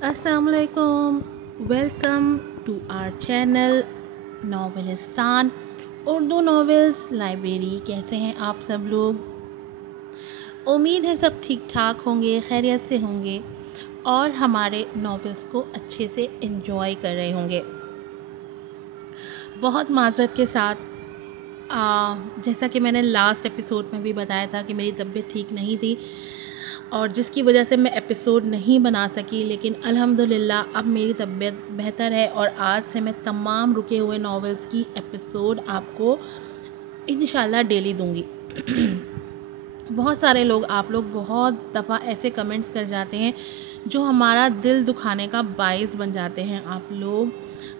अस्सलामुअलैकुम। Welcome to our channel Novelistan Urdu novels library. कैसे हैं आप सब लोग? उम्मीद है सब ठीक ठाक होंगे, खैरियत से होंगे और हमारे नॉवेल्स को अच्छे से एंजॉय कर रहे होंगे। बहुत माज़रत के साथ जैसा कि मैंने लास्ट एपिसोड में भी बताया था कि मेरी तबीयत ठीक नहीं थी और जिसकी वजह से मैं एपिसोड नहीं बना सकी, लेकिन अल्हम्दुलिल्लाह अब मेरी तबीयत बेहतर है और आज से मैं तमाम रुके हुए नॉवेल्स की एपिसोड आपको इंशाल्लाह डेली दूंगी। बहुत सारे लोग आप लोग बहुत दफ़ा ऐसे कमेंट्स कर जाते हैं जो हमारा दिल दुखाने का बायस बन जाते हैं। आप लोग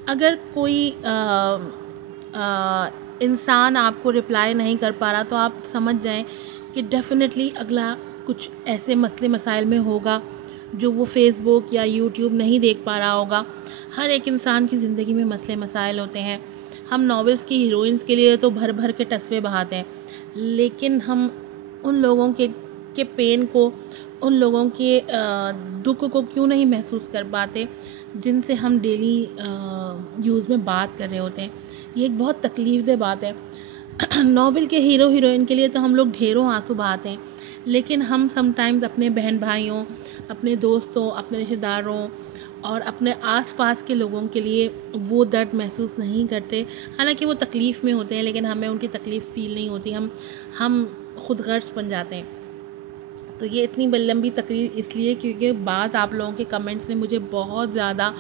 अगर कोई इंसान आपको रिप्लाई नहीं कर पा रहा तो आप समझ जाएं कि डेफ़िनेटली अगला कुछ ऐसे मसले मसाइल में होगा जो वो फेसबुक या यूट्यूब नहीं देख पा रहा होगा। हर एक इंसान की ज़िंदगी में मसले मसाइल होते हैं। हम नॉवेल्स की हीरोइंस के लिए तो भर भर के टसवे बहाते हैं, लेकिन हम उन लोगों के पेन को, उन लोगों के दुख को क्यों नहीं महसूस कर पाते जिनसे हम डेली यूज़ में बात कर रहे होते हैं। ये एक बहुत तकलीफ़देह बात है। नॉवेल के हीरो हीरोइन के लिए तो हम लोग ढेरों आंसू बहाते हैं, लेकिन हम समटाइम्स अपने बहन भाइयों, अपने दोस्तों, अपने रिश्तेदारों और अपने आसपास के लोगों के लिए वो दर्द महसूस नहीं करते। हालांकि वो तकलीफ़ में होते हैं, लेकिन हमें उनकी तकलीफ़ फ़ील नहीं होती। हम खुद गर्ज बन जाते हैं। तो ये इतनी लंबी तकरीर इसलिए क्योंकि बात आप लोगों के कमेंट्स ने मुझे बहुत ज़्यादा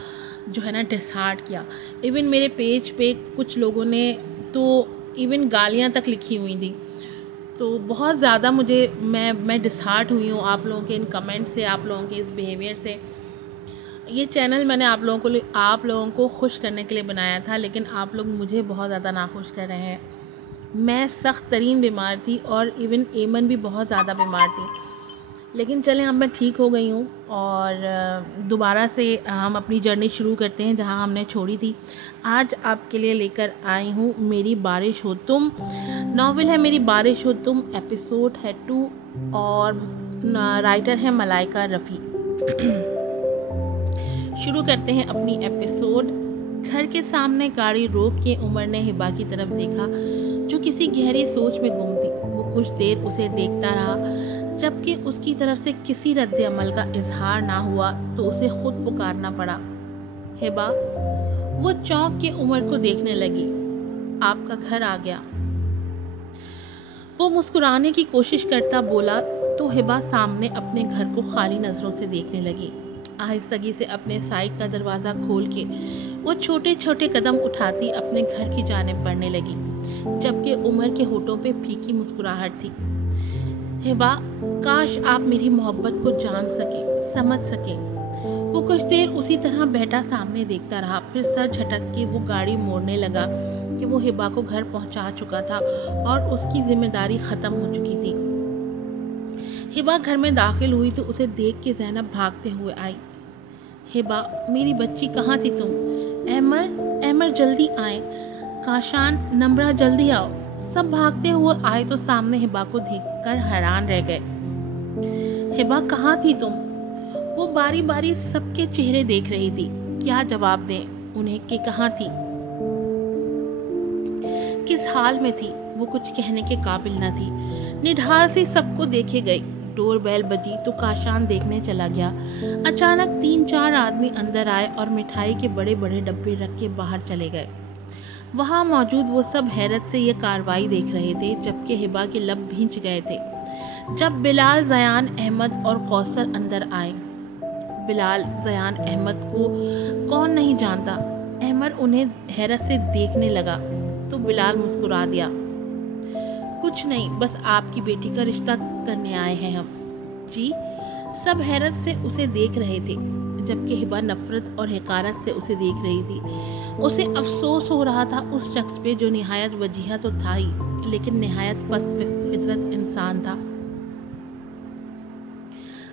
जो है ना डिसहार्ट किया। इवन मेरे पेज पे कुछ लोगों ने तो इवन गालियाँ तक लिखी हुई थी। तो बहुत ज़्यादा मैं डिसहार्ट हुई हूँ आप लोगों के इन कमेंट से, आप लोगों के इस बिहेवियर से। ये चैनल मैंने आप लोगों को खुश करने के लिए बनाया था, लेकिन आप लोग मुझे बहुत ज़्यादा नाखुश कर रहे हैं। मैं सख्त तरीन बीमार थी और इवन एमन भी बहुत ज़्यादा बीमार थी, लेकिन चलें अब मैं ठीक हो गई हूँ और दोबारा से हम अपनी जर्नी शुरू करते हैं जहाँ हमने छोड़ी थी। आज आपके लिए लेकर आई हूँ मेरी बारिश हो तुम। नॉवेल है मेरी बारिश हो तुम, एपिसोड है 2 और राइटर है मलाइका रफ़ी। शुरू करते हैं अपनी एपिसोड। घर के सामने गाड़ी रोक के उमर ने हिबा की तरफ देखा जो किसी गहरी सोच में गुम थी। वो कुछ देर उसे देखता रहा, जबकि उसकी तरफ से किसी रद्द अमल का इजहार ना हुआ तो उसे खुद पुकारना पड़ा। हिबा। वो चौंक के उमर को देखने लगी। आपका घर आ गया। वो मुस्कुराने की कोशिश करता बोला तो हिबा सामने अपने घर को खाली नजरों से देखने लगी। आहिस्तगी से अपने साइड का दरवाज़ा खोल के वो छोटे छोटे कदम उठाती अपने घर की जानिब बढ़ने लगी, जबकि उमर के होठों पे फीकी मुस्कुराहट थी। हिबा, काश आप मेरी मोहब्बत को जान सके, समझ सके। वो कुछ देर उसी तरह बैठा सामने देखता रहा, फिर सर झटक के वो गाड़ी मोड़ने लगा कि वो हिबा को घर पहुंचा चुका था और उसकी जिम्मेदारी ख़त्म हो चुकी थी। हिबा घर में दाखिल हुई तो उसे देख के ज़ैनब भागते हुए आई। हिबा, मेरी बच्ची कहाँ थी तुम? अहमर जल्दी आए। काशान, नम्रा जल्दी आओ। सब भागते हुए आए तो सामने हिबा को देखकर हैरान रह गए। हिबा, कहाँ थी तुम? वो बारी बारी सबके चेहरे देख रही थी। क्या जवाब दें उन्हें कि कहाँ थी, किस हाल में थी? वो कुछ कहने के काबिल न थी। निढाल सी सबको देखे गई। डोरबेल बजी तो काशान देखने चला गया। अचानक 3-4 आदमी अंदर आए और मिठाई के बड़े बड़े डब्बे रख के बाहर चले गए। वहां मौजूद वो सब हैरत से ये कार्रवाई देख रहे थे, जबकि हिबा के लब भींच गए थे जब बिलाल, ज़यान अहमद और कौसर अंदर आए। बिलाल, ज़यान अहमद को कौन नहीं जानता। अहमद उन्हें हैरत से देखने लगा तो बिलाल मुस्कुरा दिया। कुछ नहीं, बस आपकी बेटी का रिश्ता करने आए हैं हम। जी। सब हैरत से उसे देख रहे थे, जबकि हिबा नफरत और हकारत से उसे देख रही थी। उसे अफसोस हो रहा था उस शख्स पे जो निहायत वजीहा तो था ही, लेकिन निहायत पस्त फितरत इंसान था।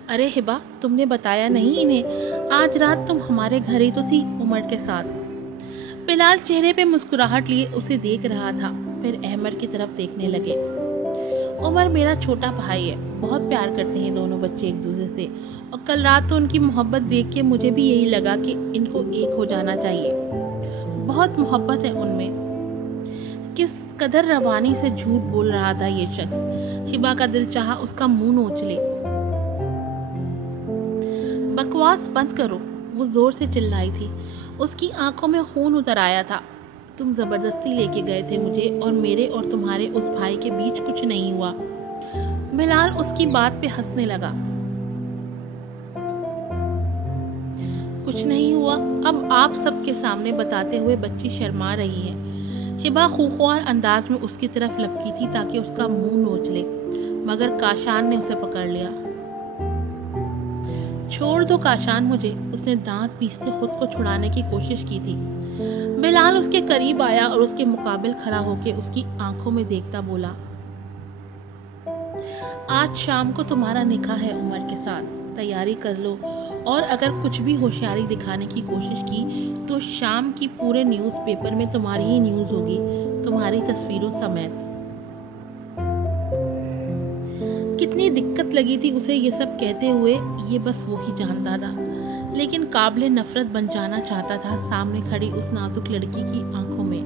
अरे हिबा, तुमने बताया नहीं इन्हें? आज रात तुम हमारे घर ही तो थी उमर के साथ। बिलाल चेहरे पे मुस्कुराहट लिए उसे देख रहा था, फिर अहमद की तरफ देखने लगे। उमर मेरा छोटा भाई है, बहुत प्यार करते हैं दोनों बच्चे एक दूसरे से, और कल रात तो उनकी मोहब्बत देख के मुझे भी यही लगा कि इनको एक हो जाना चाहिए। बहुत मोहब्बत है उनमें। किस कदर रवानी से झूठ बोल रहा था ये शख्स। हिबा का दिल चाहा उसका मुंह नोच ले। बकवास बंद करो, वो जोर से चिल्लाई थी। उसकी आंखों में खून उतर आया था। तुम जबरदस्ती लेके गए थे मुझे, और मेरे और तुम्हारे उस भाई के बीच कुछ नहीं हुआ। बिलाल उसकी बात पे हंसने लगा। कुछ नहीं हुआ? अब आप सबके सामने बताते हुए बच्ची शर्मा रही है। हिबा खूंखार अंदाज में उसकी तरफ लपकी थी ताकि उसका मुंह नोच ले, मगर काशान ने उसे पकड़ लिया। छोड़ दो काशान मुझे, उसने दांत पीसते खुद को छुड़ाने की कोशिश की थी। बिलाल उसके करीब आया और उसके मुकाबिल खड़ा होकर उसकी आंखों में देखता बोला, आज शाम को तुम्हारा निकाह है उमर के साथ, तैयारी कर लो, और अगर कुछ भी होशियारी दिखाने की कोशिश की तो शाम की पूरे न्यूज़पेपर में तुम्हारी ही न्यूज़ होगी, तुम्हारी तस्वीरों समेत। कितनी दिक्कत लगी थी उसे ये सब कहते हुए, ये बस वो ही जानता था, लेकिन काबिले नफरत बन जाना चाहता था सामने खड़ी उस नाजुक लड़की की आंखों में।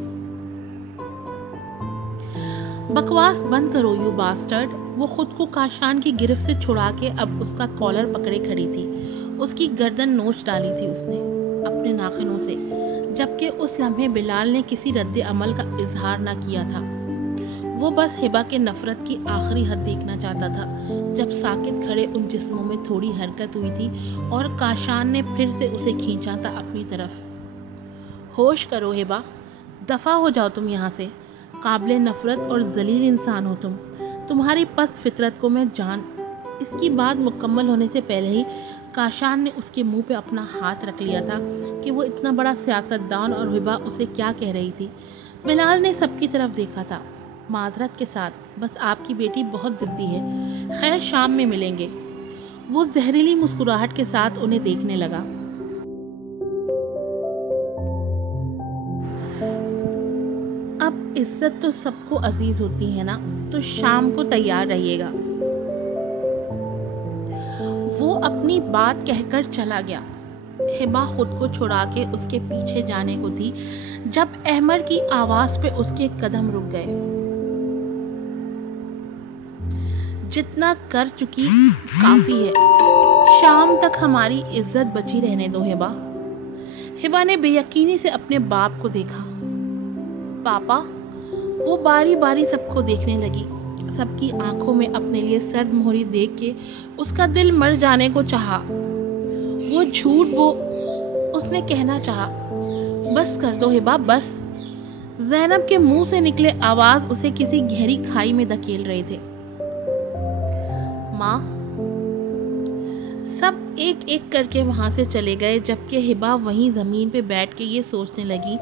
बकवास बंद करो यू बास्टर्ड। वो खुद को काशान की गिरफ्त से छुड़ा के अब उसका कॉलर पकड़े खड़ी थी। उसकी गर्दन नोच डाली थी उसने अपने नाखूनों से, जबकि उस लम्हे बिलाल ने किसी रद्द अमल का इजहार न किया था। वो बस हिबा के नफरत की आखिरी हद देखना चाहता था, जब साकित खड़े उन जिस्मों में थोड़ी हरकत हुई थी और काशान ने फिर से उसे खींचा था अपनी तरफ। होश करो हिबा, दफा हो जाओ तुम यहाँ से। काबिले नफरत और जलील इंसान हो तुम, तुम्हारी पस्त फितरत को मैं जान। इसकी बात मुकम्मल होने से पहले ही काशान ने उसके मुंह पे अपना हाथ रख लिया था कि वो इतना बड़ा सियासतदान और हिबा उसे क्या कह रही थी। बिलाल ने सबकी तरफ देखा था। माजरत के साथ, बस आपकी बेटी बहुत जिद्दी है, खैर शाम में मिलेंगे। वो जहरीली मुस्कुराहट के साथ उन्हें देखने लगा। अब इज्जत तो सबको अजीज होती है ना, तो शाम को तैयार रहिएगा। वो अपनी बात कहकर चला गया। हिबा खुद को छुड़ा के उसके पीछे जाने को थी जब अहमद की आवाज पे उसके कदम रुक गए। जितना कर चुकी काफी है, शाम तक हमारी इज्जत बची रहने दो हिबा। हिबा ने बेयकीनी से अपने बाप को देखा। पापा। वो बारी बारी सबको देखने लगी। सबकी आंखों में अपने लिए सर्द मोहरी देख के उसका दिल मर जाने को चाहा। वो झूठ वो उसने कहना चाहा। बस कर दो हिबा, बस। ज़ैनब के मुंह से निकले आवाज उसे किसी गहरी खाई में धकेल रहे थे। माँ। सब एक एक करके वहां से चले गए, जबकि हिबा वहीं जमीन पे बैठ के ये सोचने लगी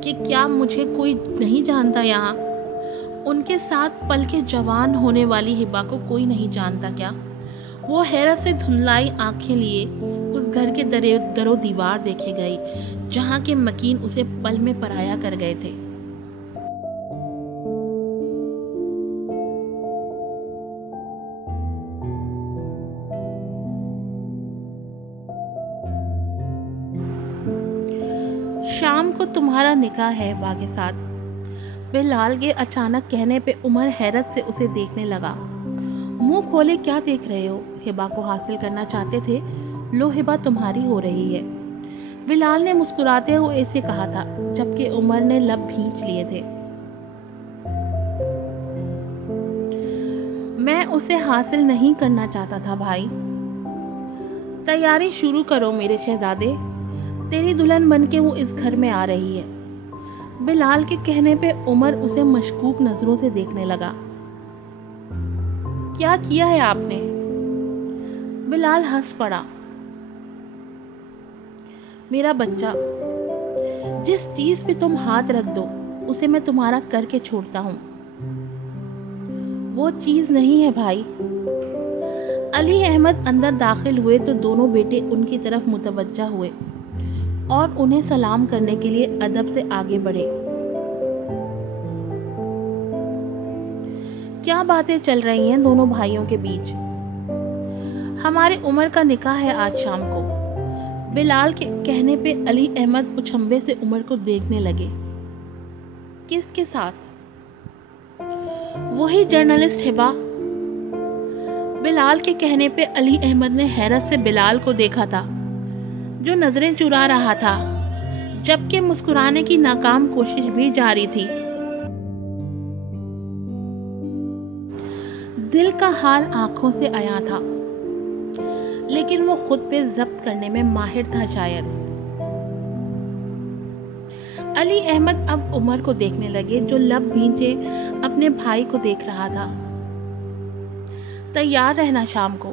कि क्या मुझे कोई नहीं जानता यहाँ। उनके साथ पल के जवान होने वाली हिबा को कोई नहीं जानता क्या? वो हैरत से धुंधलाई आंखें लिए उस घर के दरो दीवार देखे गई जहाँ के मकीन उसे पल में पराया कर गए थे। शाम को तुम्हारा निकाह है हिबा के साथ। बिलाल के अचानक कहने पे उमर हैरत से उसे देखने लगा। मुंह खोले क्या देख रहे हो? हिबा को हासिल करना चाहते थे। लो हिबा तुम्हारी हो रही है, बिलाल ने मुस्कुराते हुए ऐसे कहा था, जबकि उमर ने लब भींच लिए थे। मैं उसे हासिल नहीं करना चाहता था भाई। तैयारी शुरू करो मेरे शहजादे, तेरी दुल्हन बनके वो इस घर में आ रही है। बिलाल के कहने पे उमर उसे मशकूक नजरों से देखने लगा। क्या किया है आपने? बिलाल हंस पड़ा। मेरा बच्चा, जिस चीज पे तुम हाथ रख दो उसे मैं तुम्हारा करके छोड़ता हूँ। वो चीज नहीं है भाई। अली अहमद अंदर दाखिल हुए तो दोनों बेटे उनकी तरफ मुतवज्जा हुए और उन्हें सलाम करने के लिए अदब से आगे बढ़े। क्या बातें चल रही हैं दोनों भाइयों के बीच? हमारे उमर का निकाह है आज शाम को। बिलाल के कहने पे अली अहमद उछंबे से उमर को देखने लगे। किसके साथ? वही जर्नलिस्ट हिबा। बिलाल के कहने पे अली अहमद ने हैरत से बिलाल को देखा था, जो नजरें चुरा रहा था, जबकि मुस्कुराने की नाकाम कोशिश भी जारी थी। दिल का हाल आंखों से आया था, लेकिन वो खुद पे जब्त करने में माहिर था शायद। अली अहमद अब उमर को देखने लगे, जो लब भींचे अपने भाई को देख रहा था। तैयार रहना शाम को।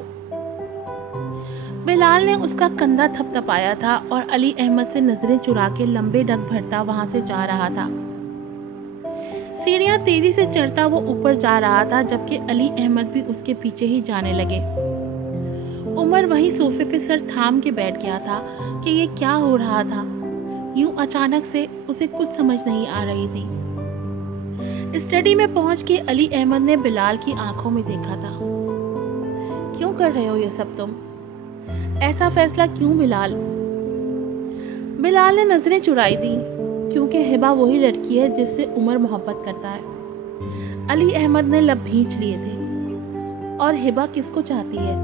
बिलाल ने उसका कंधा थपथपाया था और अली अहमद से नजरें चुरा के लंबे डग भरता वहां से जा रहा था। सीढ़ियां तेजी से चढ़ता वो ऊपर जा रहा था, जबकि अली अहमद भी उसके पीछे ही जाने लगे। उमर वहीं सोफे पे सर थाम के बैठ गया था कि ये क्या हो रहा था। यूं अचानक से उसे कुछ समझ नहीं आ रही थी। स्टडी में पहुंच के अली अहमद ने बिलाल की आंखों में देखा था। क्यों कर रहे हो ये सब तुम? ऐसा फैसला क्यों बिलाल? बिलाल ने नजरें चुराई दी, क्योंकि हिबा वही लड़की है जिससे उमर मोहब्बत करता है। अली अहमद ने लब भींच लिए थे। और हिबा किसको चाहती है?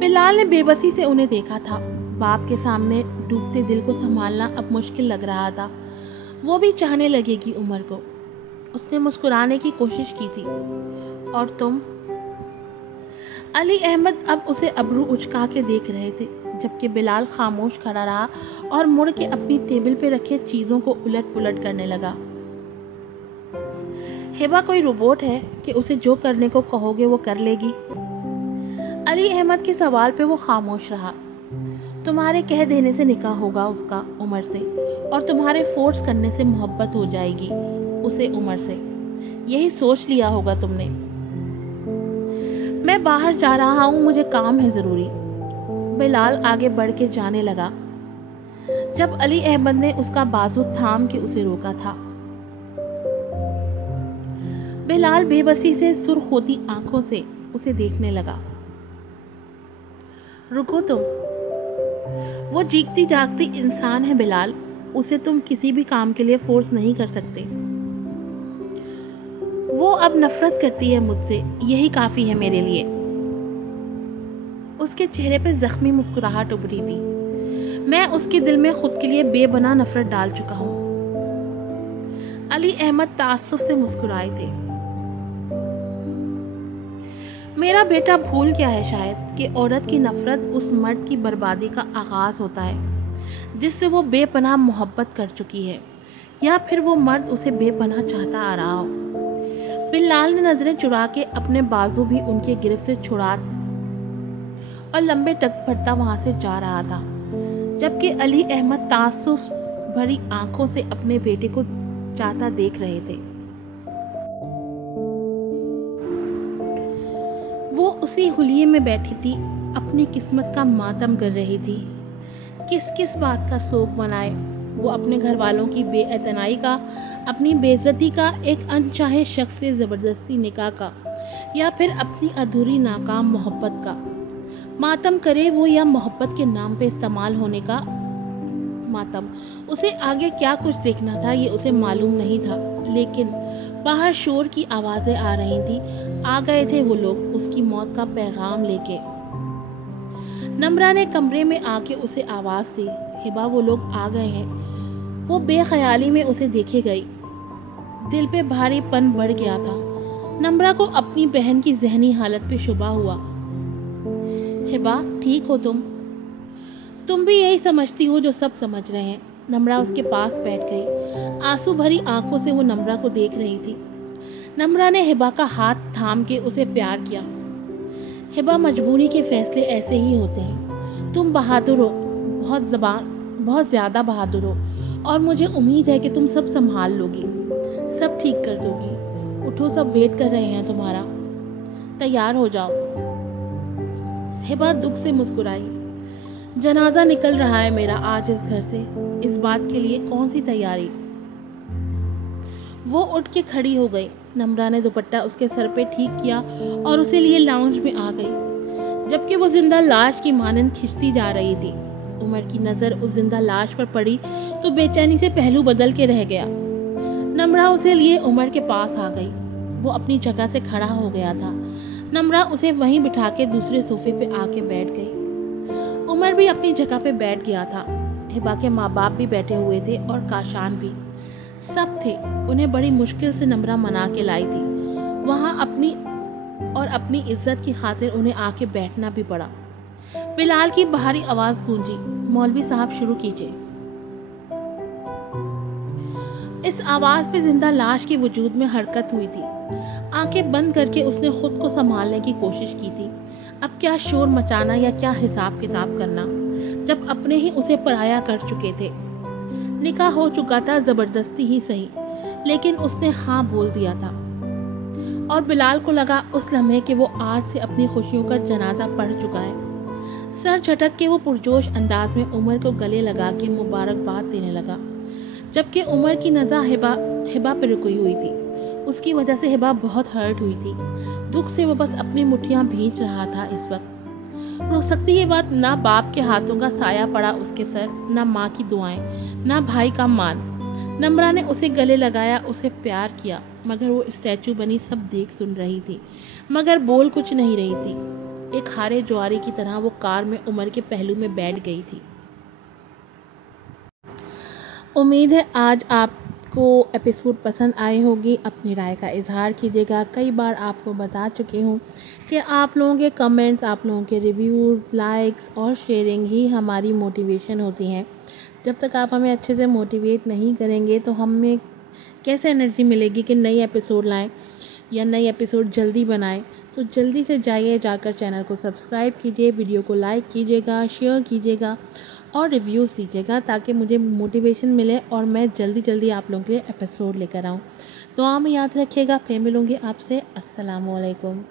बिलाल ने बेबसी से उन्हें देखा था। बाप के सामने डूबते दिल को संभालना अब मुश्किल लग रहा था। वो भी चाहने लगेगी उमर को। उसने मुस्कुराने की कोशिश की थी। और तुम? अली अहमद अब उसे अबरू उचका के देख रहे थे, जबकि बिलाल खामोश खड़ा रहा और मुड़ के अपनी टेबल पे रखे चीजों को उलट पुलट करने लगा। हिबा कोई रोबोट है कि उसे जो करने को कहोगे वो कर लेगी? अली अहमद के सवाल पे वो खामोश रहा। तुम्हारे कह देने से निकाह होगा उसका उमर से, और तुम्हारे फोर्स करने से मोहब्बत हो जाएगी उसे उमर से। यही सोच लिया होगा तुमने। मैं बाहर जा रहा हूँ, मुझे काम है जरूरी। बिलाल आगे बढ़ के जाने लगा, जब अली अहमद ने उसका बाजू थाम के उसे रोका था। बिलाल बेबसी से सुर्ख होती आंखों से उसे देखने लगा। रुको तुम। वो जीती जागती इंसान है बिलाल, उसे तुम किसी भी काम के लिए फोर्स नहीं कर सकते। वो अब नफरत करती है मुझसे, यही काफी है मेरे लिए। उसके चेहरे पे जख्मी मुस्कुराहट उभरी थी। मैं उसके दिल में खुद के लिए बेबना नफरत डाल चुका हूँ। अली अहमद ताज्जुब से मुस्कुराए थे। मेरा बेटा भूल गया है शायद कि औरत की नफरत उस मर्द की बर्बादी का आगाज होता है जिससे वो बेपनाह मोहब्बत कर चुकी है, या फिर वो मर्द उसे बेपनाह चाहता आ रहा हो। बिलाल ने नजरें चुरा के अपने बाजू भी उनके गिरफ्त से छुड़ा और लंबे टक भरता वहां से जा रहा था, जबकि अली अहमद ताज्जुब भरी आंखों से अपने बेटे को जाता देख रहे थे। वो उसी हुलिये में बैठी थी, अपनी किस्मत का मातम कर रही थी। किस किस बात का शोक मनाए वो? अपने घर वालों की बेअतनाई का, अपनी बेइज्जती का, एक अनचाहे शख्स से ज़बरदस्ती निकाह का, या फिर अपनी अधूरी नाकाम मोहब्बत का मातम करे वो, या मोहब्बत के नाम पे इस्तेमाल होने का मातम। उसे आगे क्या कुछ देखना था ये उसे मालूम नहीं था, लेकिन बाहर शोर की आवाज़ें आ रही थी। आ गए थे वो लोग उसकी मौत का पैगाम लेके। नम्रा ने कमरे में आके उसे आवाज़ दी, हिबा वो लोग आ गए हैं। वो बेख्याली में उसे देखे गई। दिल पे भारीपन बढ़ गया था। नम्रा को अपनी बहन की जहनी हालत पे शुबा हुआ। हिबा ठीक हो तुम भी यही समझती हो जो सब समझ रहे हैं। नम्रा उसके पास बैठ गई। आंसू भरी आंखों से वो नम्रा को देख रही थी। नम्रा ने हिबा का हाथ थाम के उसे प्यार किया। हिबा मजबूरी के फैसले ऐसे ही होते हैं। तुम बहादुर हो, बहुत ज़्यादा बहादुर हो, और मुझे उम्मीद है कि तुम सब संभाल लोगी, सब ठीक कर दोगी। उठो, सब वेट कर रहे हैं तुम्हारा, तैयार हो जाओ। हिबा दुख से मुस्कुराई। जनाजा निकल रहा है मेरा आज इस घर से, इस बात के लिए कौन सी तैयारी। वो उठ के खड़ी हो गई। नम्रा ने दुपट्टा उसके सर पे ठीक किया और उसे लिए लाउंज में आ गई, जबकि वो जिंदा लाश की मानंद खिंचती जा रही थी। उमर की नज़र उस जिंदा लाश पर पड़ी तो बेचैनी से पहलू बदल के रह गया। नम्रा उसे लिए उमर के पास आ गई। वो अपनी जगह से खड़ा हो गया था। नम्रा उसे वहीं बिठा के दूसरे सोफे पे आके बैठ गई। उमर भी अपनी जगह पे बैठ गया था। हिबा के माँ बाप भी बैठे हुए थे और काशान भी, सब थे। उन्हें बड़ी मुश्किल से नम्रा मना के लाई थी वहाँ अपनी इज्जत की खातिर उन्हें आके बैठना भी पड़ा। बिलाल की बाहरी आवाज गूंजी, मौलवी साहब शुरू कीजिए। इस आवाज पे जिंदा लाश के वजूद में हरकत हुई थी। आंखें बंद करके उसने खुद को संभालने की कोशिश की थी। अब क्या शोर मचाना या क्या हिसाब किताब करना, जब अपने ही उसे पराया कर चुके थे। निकाह हो चुका था, जबरदस्ती ही सही, लेकिन उसने हाँ बोल दिया था। और बिलाल को लगा उस लम्हे कि वो आज से अपनी खुशियों का जनाजा पढ़ चुका है। सर झटक के वो पुरजोश अंदाज में उमर को गले लगा के मुबारकबाद देने लगा, जबकि उमर की नज़र हिबा पर रुकी हुई थी। उसकी वजह से हिबा बहुत हर्ट हुई थी। दुख से वो बस अपनी मुट्ठियां भींच रहा था इस वक्त। रो सकती ही बात, ना बाप के हाथों का साया पड़ा उसके सर, ना माँ की दुआएं, ना भाई का मान। नम्रा ने उसे गले लगाया, उसे प्यार किया, मगर वो स्टैचू बनी सब देख सुन रही थी, मगर बोल कुछ नहीं रही थी। एक हारे ज्वारी की तरह वो कार में उमर के पहलू में बैठ गई थी। उम्मीद है आज आपको एपिसोड पसंद आई होगी। अपनी राय का इजहार कीजिएगा। कई बार आपको बता चुकी हूँ कि आप लोगों के कमेंट्स, आप लोगों के रिव्यूज़, लाइक्स और शेयरिंग ही हमारी मोटिवेशन होती हैं। जब तक आप हमें अच्छे से मोटिवेट नहीं करेंगे तो हमें कैसे एनर्जी मिलेगी कि नई एपिसोड लाएं या नई एपिसोड जल्दी बनाएं। तो जल्दी से जाकर चैनल को सब्सक्राइब कीजिए, वीडियो को लाइक कीजिएगा, शेयर कीजिएगा और रिव्यूज़ दीजिएगा, ताकि मुझे मोटिवेशन मिले और मैं जल्दी आप लोगों के लिए एपिसोड लेकर आऊँ। दुआ में याद रखिएगा। फिर मिलूँगी आपसे। अस्सलाम वालेकुम।